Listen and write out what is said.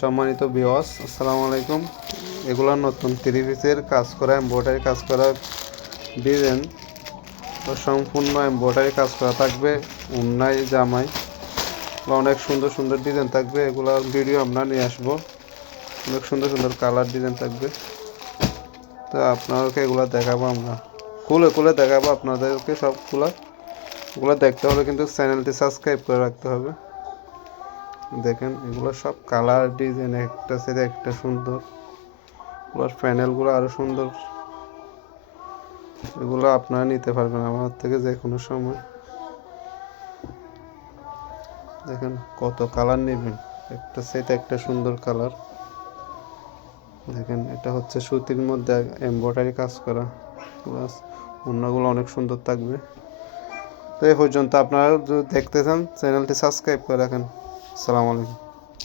সম্মানিত ভিউয়ার্স, আসসালামু আলাইকুম। এগুলো নতুন 3 পিসের কাজ করা এমব্রয়ডারি কাজ করা ডিজাইন, সম্পূর্ণ এমব্রয়ডারি কাজ করা থাকবে। ওন্নায় জামায় অনেক সুন্দর সুন্দর ডিজাইন থাকবে। এগুলোর ভিডিও আমরা নিয়ে আসবো। অনেক সুন্দর সুন্দর কালার ডিজাইন থাকবে, তো আপনাদেরকে এগুলো দেখাবো। আমরা খুলে খুলে দেখাবো আপনাদেরকে সবগুলো। এগুলো দেখতে হলে কিন্তু চ্যানেলটি সাবস্ক্রাইব করে রাখতে হবে। দেখেন এগুলো সব কালার ডিজাইন, একটা সাথে একটা সুন্দর। এগুলোর প্যানেলগুলো আরো সুন্দর। এগুলো আপনারা নিতে পারবেন আমার থেকে যে কোনো সময়। দেখেন কত কালার নেবেন, একটা সেট একটা সুন্দর কালার। দেখেন এটা হচ্ছে সুতির মধ্যে এমব্রয়ডারি কাজ করা, প্লাস অন্যগুলো অনেক সুন্দর থাকবে। তো এই পর্যন্ত আপনারা যদি দেখতে চান চ্যানেলটি সাবস্ক্রাইব করে রাখেন। আসসালামু আলাইকুম।